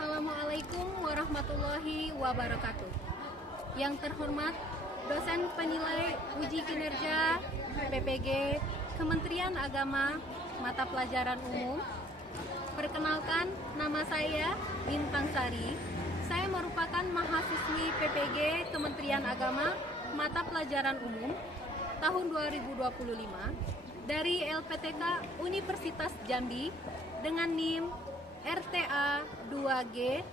Assalamualaikum warahmatullahi wabarakatuh. Yang terhormat dosen penilai uji kinerja PPG Kementerian Agama Mata Pelajaran Umum. Perkenalkan, nama saya Bintang Sari. Saya merupakan mahasiswi PPG Kementerian Agama Mata Pelajaran Umum tahun 2025 dari LPTK Universitas Jambi dengan NIM RTA 2G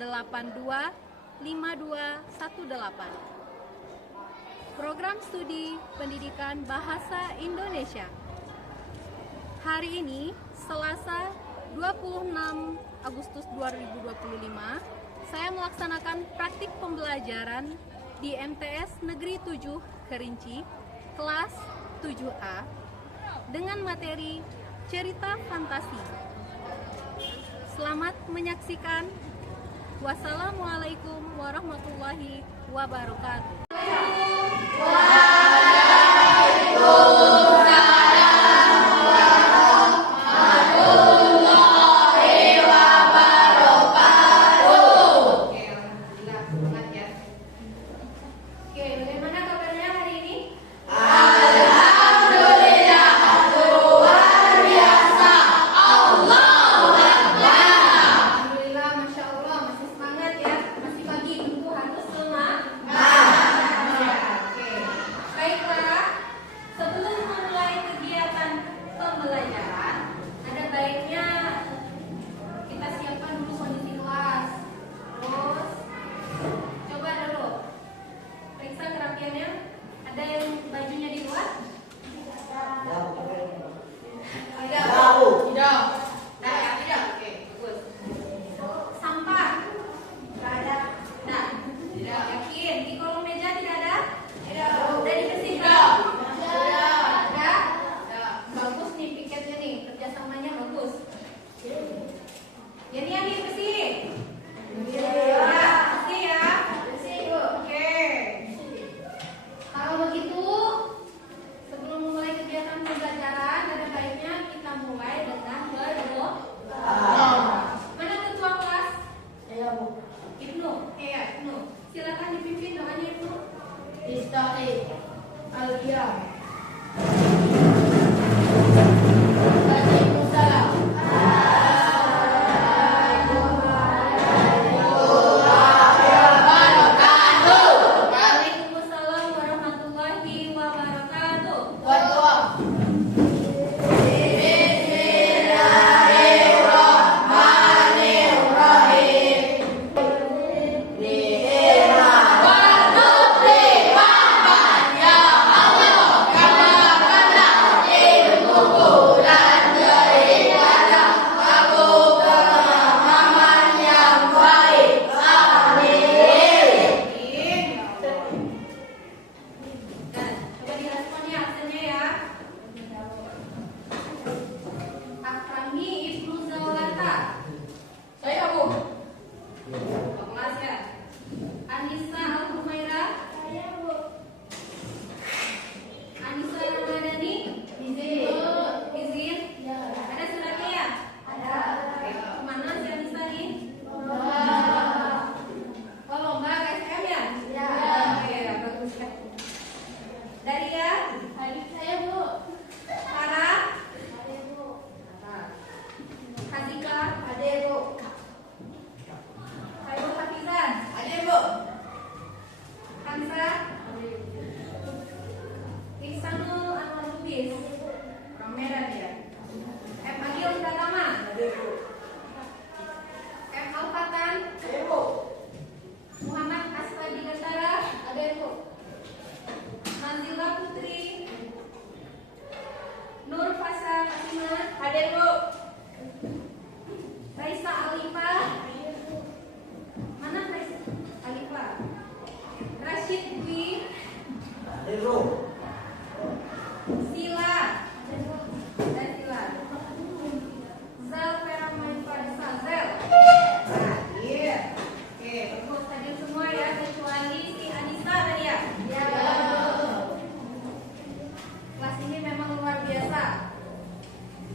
825218. Program Studi Pendidikan Bahasa Indonesia. Hari ini, Selasa 26 Agustus 2025, saya melaksanakan praktik pembelajaran di MTS Negeri 7 Kerinci, kelas 7A, dengan materi cerita fantasi. Selamat menyaksikan. Wassalamualaikum warahmatullahi wabarakatuh. Ada yang bajunya di luar? Tidak. Tidak. Oke, bagus. Sampah? Tidak ada. Nah, tidak. Yakin? Di kolong meja tidak ada? Tidak. Udah dibersihkan? Tidak. Ada? Bagus nih piketnya nih, kerjasamanya bagus. Jadi yang dibersihin? Kalau begitu, sebelum memulai kegiatan pembelajaran, ada baiknya kita mulai dengan berdoa. Mana ketua kelas? Saya, Bu. Ibnu. Iya, Ibnu. Silakan dipimpin doanya, Ibnu. Istaqim. Al-Qiyam. Waalaikumsalam.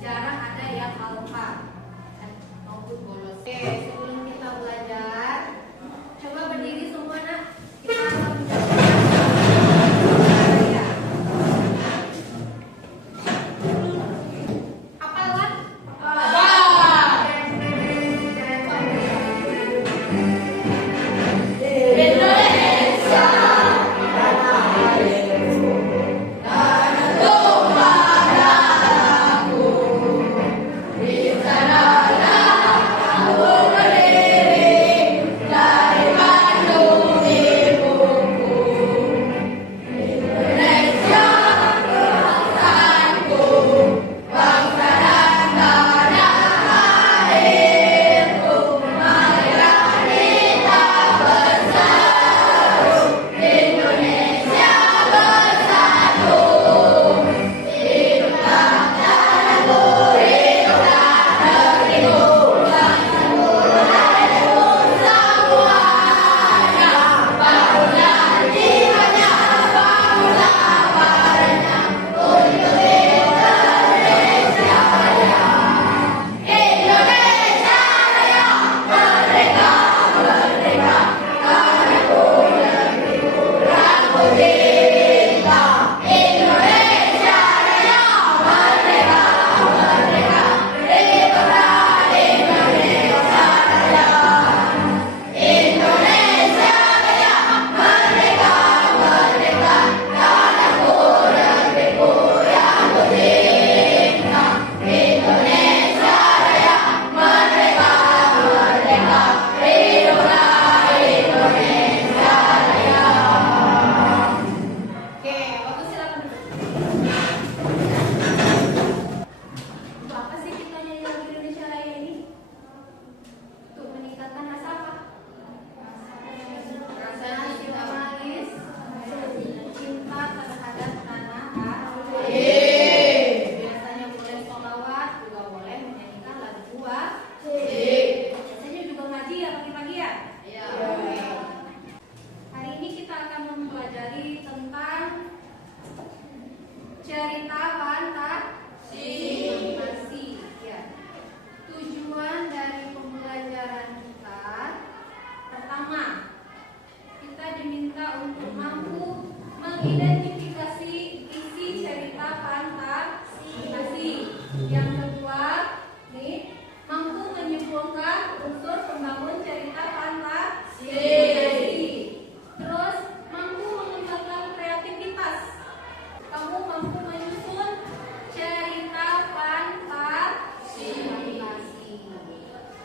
Jarang ada yang alfa maupun bolos. Oke, sebelum kita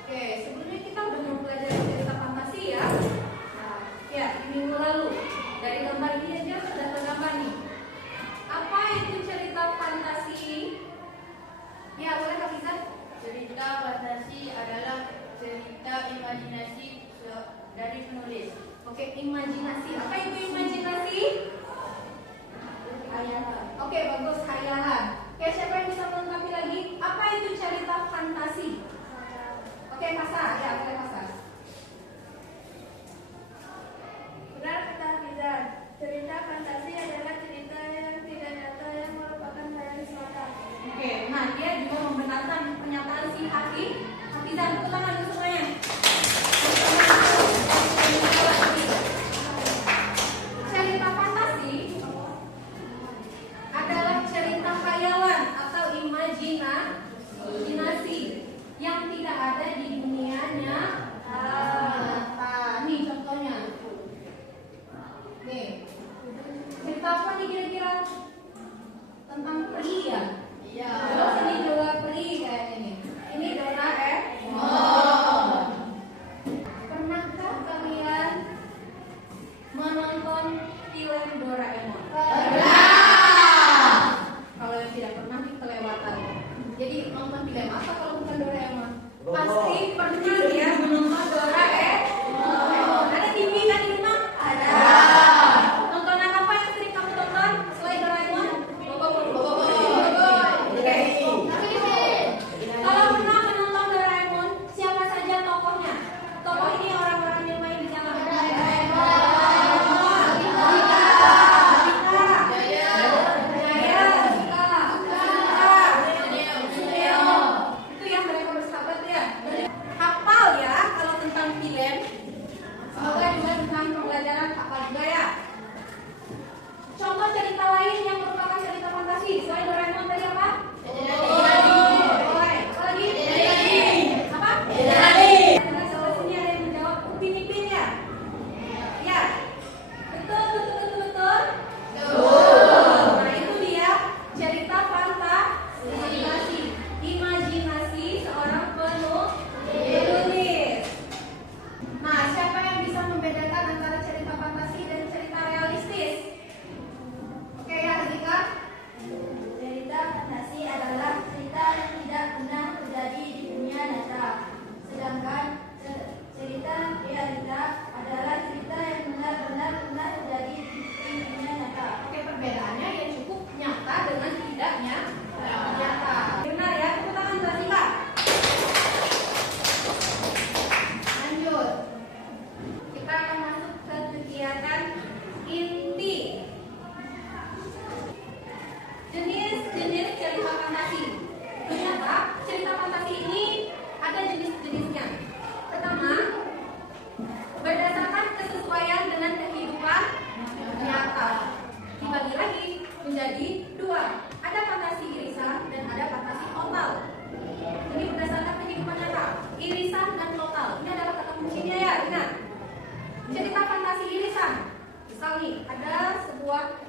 Oke, sebelumnya kita udah mempelajari cerita fantasi ya. Nah, ya di minggu lalu dari gambar ini aja sudah tergambar nih. Apa itu cerita fantasi? Ya, boleh Kak Fizan? Cerita fantasi adalah cerita imajinasi dari penulis. Oke, imajinasi. Apa itu imajinasi? Hayalan. Oke, bagus, hayalan. Oke, siapa yang bisa melengkapi lagi? Apa itu cerita fantasi? Oke, Pasar. Ya, boleh Pasar. Benar kata Fizan. Cerita fantasi adalah cerita yang tidak nyata yang merupakan khayal semata. Oke, nah dia juga membenarkan pernyataan si Hafizan. Tepuk tangan untuk semuanya. Cerita fantasi adalah cerita khayalan atau imajinasi yang tidak ada di dunia nyata. Nih contohnya. Nih. Cerita apa nih kira-kira? Tentang peri ya? Iya. Terus ini juga peri kayaknya nih. Ini Doraemon. Pernahkah kalian menonton film Doraemon? Pernah. Kalau yang tidak pernah nih kelewatan. Jadi nonton film apa kalau bukan Doraemon? Pasti pernah ya menonton Doraemon. Ada TV kan di rumah? Ada. Tontonan apa yang sering kamu tonton selain Doraemon? Oke. Kalau pernah menonton Doraemon, siapa saja tokohnya? Tokoh ini orang-orang yang main di sana. Itu yang mereka bersahabat ya. Hafal ya kalau tentang film. Semoga juga tentang pembelajaran hafal juga ya. Contoh cerita lain yang merupakan cerita fantasi selain Doraemon tadi apa? Boleh. Apa lagi? Apa? Karena sebelah sini ada yang menjawab Upin Ipin ya? Ya. Betul. Nah itu dia cerita fantasi, imajinasi seorang penulis. Nah, siapa yang bisa membedakan antara cerita fantasi dan cerita realistis? Oke ya, Azika. Cerita fantasi adalah cerita yang tidak pernah terjadi di dunia nyata. Sedangkan cerita realita adalah cerita yang benar-benar pernah terjadi di dunia nyata. Oke, perbedaannya yang cukup nyata dengan tidaknya nyata. Benar ya, tepuk tangan buat Azika. Lanjut. Kita akan masuk ke kegiatan inti. Jenis-jenis cerita fantasi. Ternyata cerita fantasi ini ada jenis-jenisnya. Pertama, berdasarkan kesesuaian dengan kehidupan nyata. Dibagi lagi menjadi dua. Ada fantasi irisan dan ada fantasi total. Ini berdasarkan kehidupan nyata. Irisan dan total. Ini adalah kata kuncinya ya, ingat. Cerita fantasi irisan. Misal nih, ada sebuah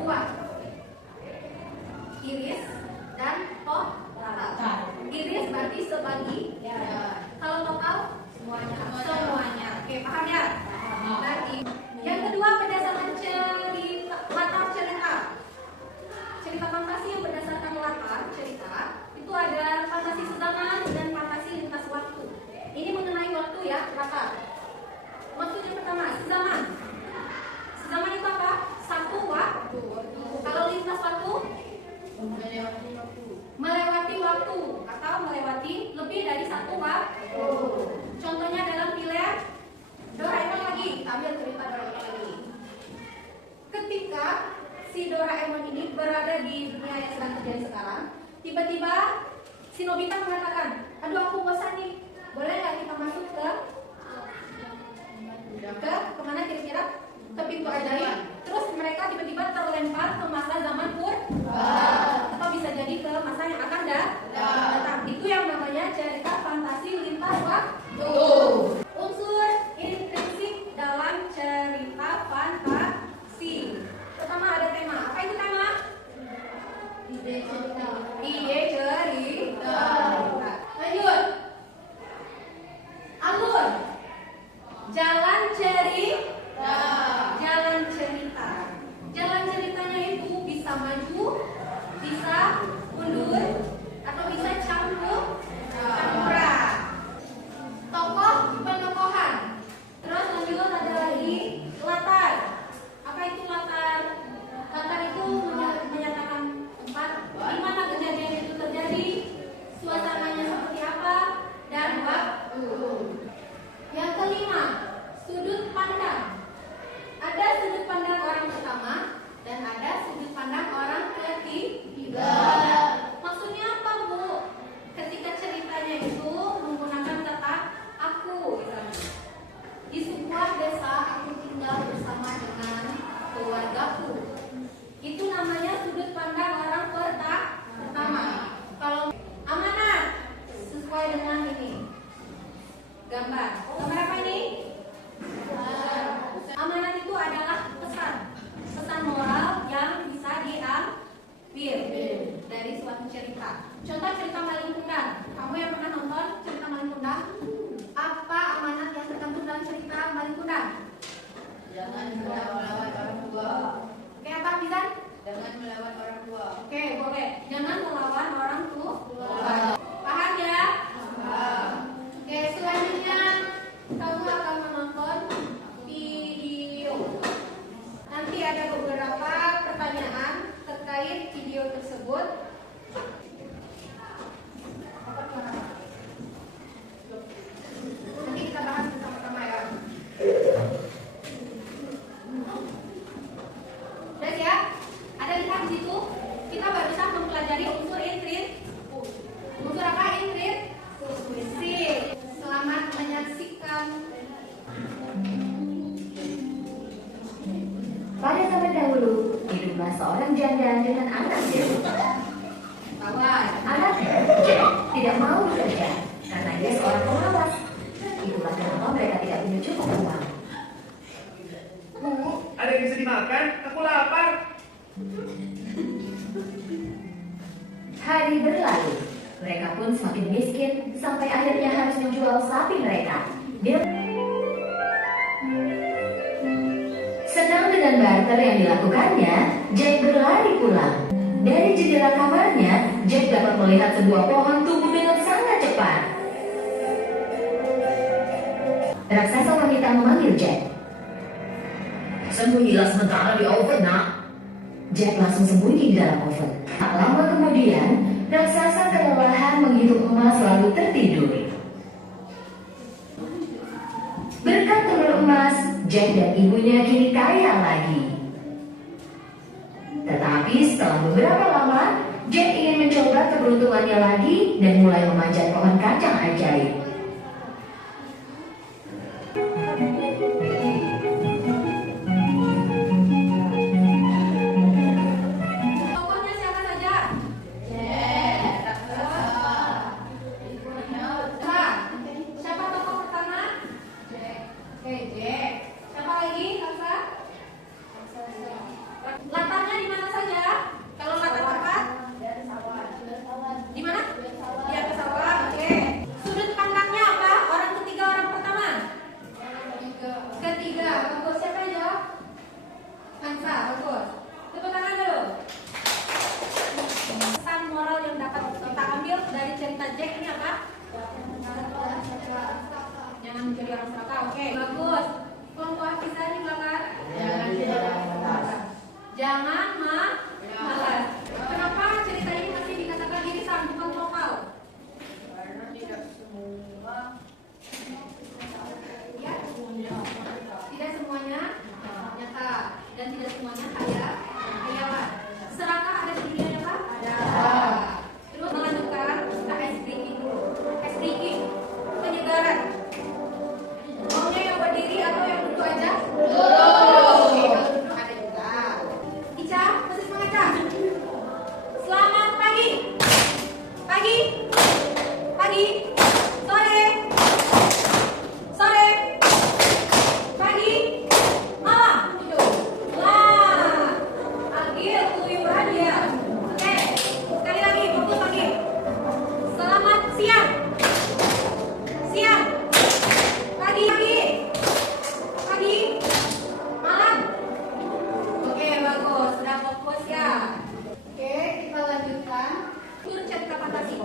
buah. Iris dan total. Iris berarti sebagi. Kalau total semuanya. Oke, paham ya? Berarti yang kedua berdasarkan latar cerita. Cerita fantasi yang berdasarkan latar cerita itu ada fantasi sezaman dan fantasi lintas waktu. Ini mengenai waktu ya, latar. Maksudnya pertama, sezaman. Sezaman itu apa? Satu waktu. Kalau lintas waktu? Melewati waktu atau melewati lebih dari satu waktu. Contohnya dalam film Doraemon lagi. Kita ambil cerita Doraemon lagi. Ketika si Doraemon ini berada di dunia yang sedang terjadi sekarang, tiba-tiba si Nobita mengatakan, aduh aku bosan nih, boleh nggak kita masuk ke kemana kira-kira? Ke pintu ajaib. Terus mereka tiba-tiba terlempar ke masa zaman purba atau bisa jadi ke masa yang akan datang. Itu yang namanya cerita fantasi lintas waktu. Unsur intrinsik dalam cerita fantasi. Pertama ada tema. Apa itu tema? Ide cerita. Kundang. Kamu yang pernah nonton cerita Malin Kundang? Apa amanat yang tercantum dalam cerita Malin Kundang? Jangan melawan orang tua. Oke, apa Bizan? Jangan melawan orang tua. Oke, boleh. Jangan melawan orang tua. Paham ya? Oke, selanjutnya kamu akan menonton video. Nanti ada beberapa pertanyaan terkait video tersebut. Nanti kita bahas bersama-sama ya. Udah ya? Ada lihat di situ? Kita barusan mempelajari unsur intrin. Unsur apa intrin? Sip. Selamat menyaksikan. Pada zaman dahulu, hiduplah seorang janda dengan anaknya. Anaknya, Jack, tidak mau bekerja karena dia seorang pemalas. Itulah kenapa mereka tidak punya cukup uang. Ada yang bisa dimakan? Aku lapar. Hari berlalu, mereka pun semakin miskin sampai akhirnya harus menjual sapi mereka. Senang dengan barter yang dilakukannya, Jack berlari pulang. Dari jendela kamarnya, Jack dapat melihat sebuah pohon tumbuh dengan sangat cepat. Raksasa wanita memanggil Jack. Sembunyilah sementara di oven, nak. Jack langsung sembunyi di dalam oven. Tak lama kemudian, raksasa kelelahan menghidup emas lalu tertidur. Berkat telur emas, Jack dan ibunya kini kaya lagi. Tetapi setelah beberapa lama, Jack ingin mencoba keberuntungannya lagi dan mulai memanjat pohon kacang ajaib. Tokohnya siapa saja? Siapa tokoh pertama? Oke, Jack. Siapa lagi? Elsa? Latarnya di mana saja? Kalau latar tempat? Di mana? Di atas sawah. Oke. Sudut pandangnya apa? Orang ketiga, orang pertama? Ketiga. Bagus. Siapa yang jawab? Hansa. Bagus. Tepuk tangan dulu. Pesan moral yang dapat kita ambil dari cerita Jack ini apa? Jangan menjadi orang serakah. Oke. Bagus. Kelompok Afisa di belakang. Jangan malas. Kenapa cerita ini masih dikatakan irisan bukan lokal? Karena tidak semua Ya, tidak semuanya nyata dan tidak semuanya hayalan. Serakah ada di dunia nyata? Ada. Terus melanjutkan kita ice breaking dulu. Ice breaking, penyegaran. Maunya yang berdiri atau yang duduk aja? Duduk. Oke, kalau duduk ada juga. Ica, masih semangat Ca? Selamat pagi. Pagi. Pagi. Sore. Sore. Pagi. Malam. Itu. Wah. Agil keluyuran ya. Oke. Sekali lagi fokus lagi. Selamat siang. Siang. Pagi. Pagi. Malam. Oke, bagus. Sudah fokus ya. Oke, kita lanjutkan. Turun cerita fantasi.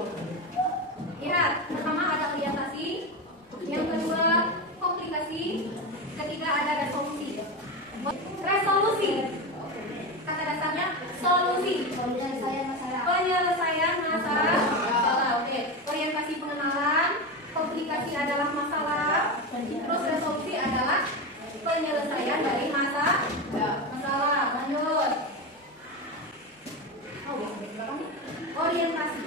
Lihat, pertama ada orientasi, yang kedua komplikasi, ketiga ada resolusi. Resolusi, kata dasarnya solusi. Penyelesaian masalah. Oke, orientasi pengenalan, komplikasi adalah masalah, terus resolusi adalah penyelesaian dari masalah. Lanjut. Orientasi.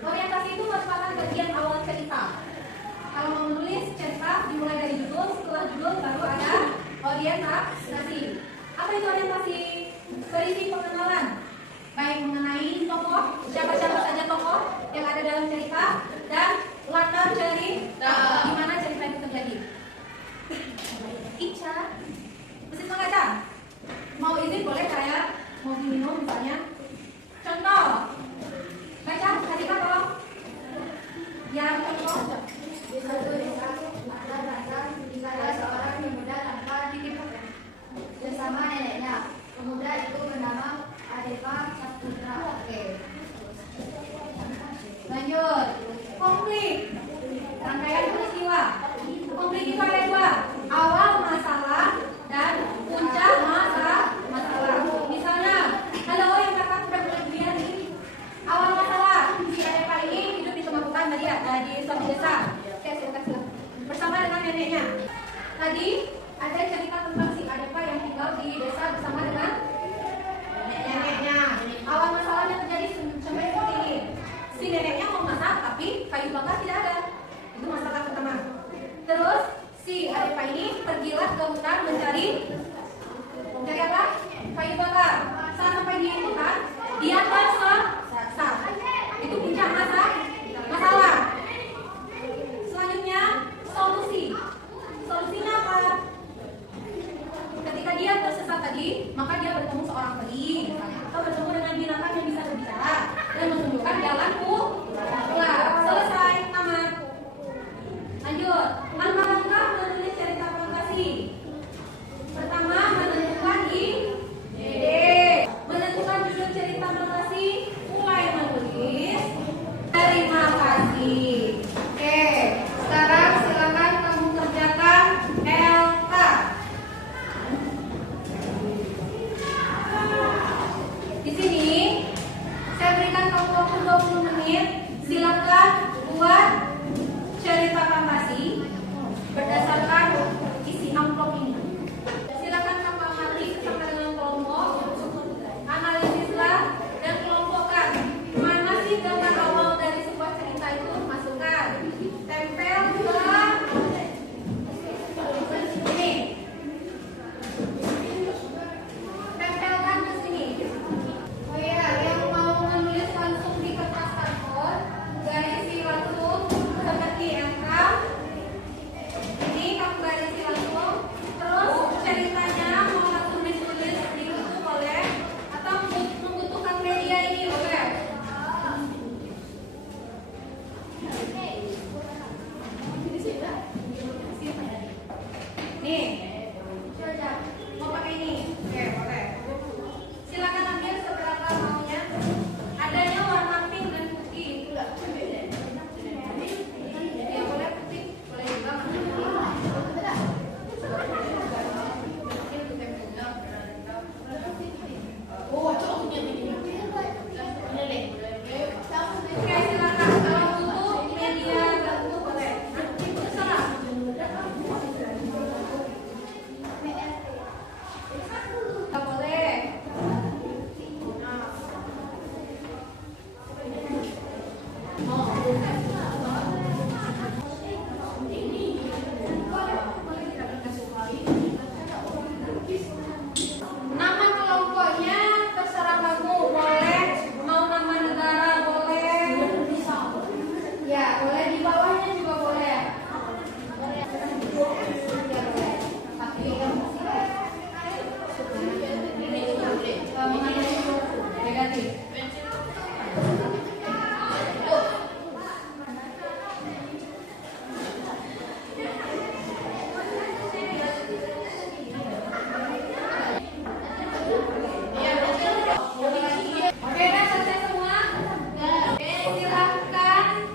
Orientasi itu merupakan bagian awal cerita. Kalau mau menulis cerita dimulai dari judul, setelah judul baru ada orientasi. Apa itu orientasi? Berisi pengenalan, baik mengenai tokoh, siapa-siapa saja tokoh yang ada dalam cerita, dan latar cerita, di mana cerita itu terjadi. Ica, mesti semangat Ca? Mau izin boleh kayak mau diminum misalnya. Contoh, baca konflik. Rangkaian peristiwa. Konflik itu ada dua. Awal masalah dan puncak masalah. Misalnya, halo yang kakak sudah berlebihan nih. Awal masalah, si Adepa ini hidup di tengah hutan tadi ya, di suatu desa. Oke, silakan. Bersama dengan neneknya. Tadi ada cerita tentang si Adepa yang tinggal di desa bersama dengan neneknya. Awal masalahnya terjadi sampai seperti ini. Si neneknya mau masak tapi kayu bakar tidak ada. Itu masalah pertama. Terus si Adepa ini pergilah ke hutan mencari apa? Kayu bakar. Saat sampai di hutan, dia tersesat. Itu puncak masalah. Selanjutnya solusi. Solusinya apa? Ketika dia tersesat tadi, maka dia bertemu seorang peri atau bertemu dengan binatang yang bisa berbicara dan menunjukkan jalan pulang. Selesai, tamat. Lanjut, langkah-langkah menulis cerita fantasi. Pertama, menentukan ide. Menentukan judul cerita fantasi, mulai menulis. Terima kasih. Oke, sekarang silakan kamu kerjakan LK. Di sini saya berikan kamu waktu 20 menit. Silakan buat cerita fantasi berdasarkan isi amplop ini. Silakan kamu amati bersama dengan kelompok, analisislah dan kelompokkan mana sih gambar awal dari sebuah cerita itu, masukkan, tempel ke ini, tempelkan ke sini. Oh ya, yang mau menulis langsung di kertas karton, garisi langsung seperti MK. Ini kamu garisi langsung. Terus ceritanya mau langsung ditulis di buku boleh, atau membutuhkan media ini boleh. Nih, mau pakai ini? Oke, boleh. Silakan ambil seberapa maunya. Adanya warna pink dan putih. Ya boleh putih, boleh juga Oke, silakan. Kalau butuh media tertentu boleh. Terserah. Nggak boleh. Nama kelompoknya terserah kamu, boleh mau nama negara boleh, ya boleh di bawahnya juga boleh. Negatif. Oke, dah selesai semua. Oke, silakan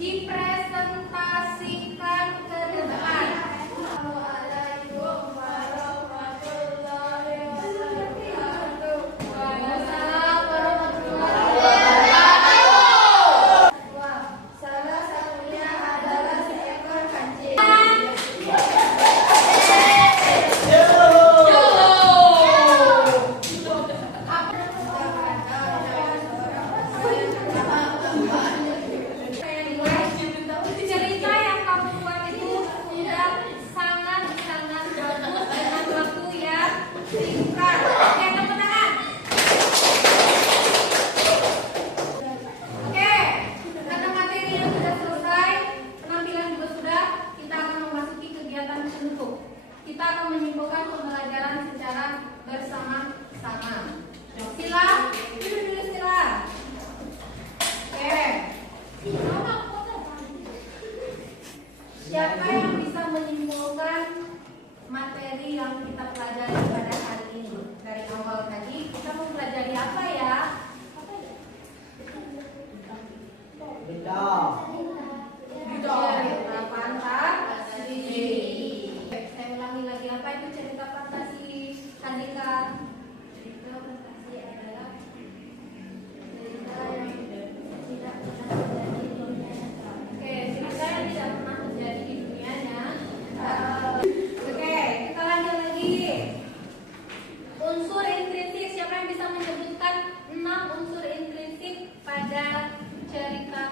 dipresentasikan ke depan. Assalamualaikum warahmatullahi wabarakatuh. Waalaikumsalam warahmatullahi wabarakatuh. Wah, salah satunya adalah seekor kancing. Cerita yang kamu buat itu sudah sangat bagus dengan waktu yang singkat. Oke, tepuk tangan. Oke, karena materinya sudah selesai, penampilan juga sudah, kita akan memasuki kegiatan penutup. Kita akan menyimpulkan pembelajaran secara bersama-sama. Sila, duduk dulu Sila. Oke. Siapa yang bisa menyimpulkan materi yang kita pelajari pada hari ini? Dari awal tadi kita mempelajari apa ya? Benda. cerita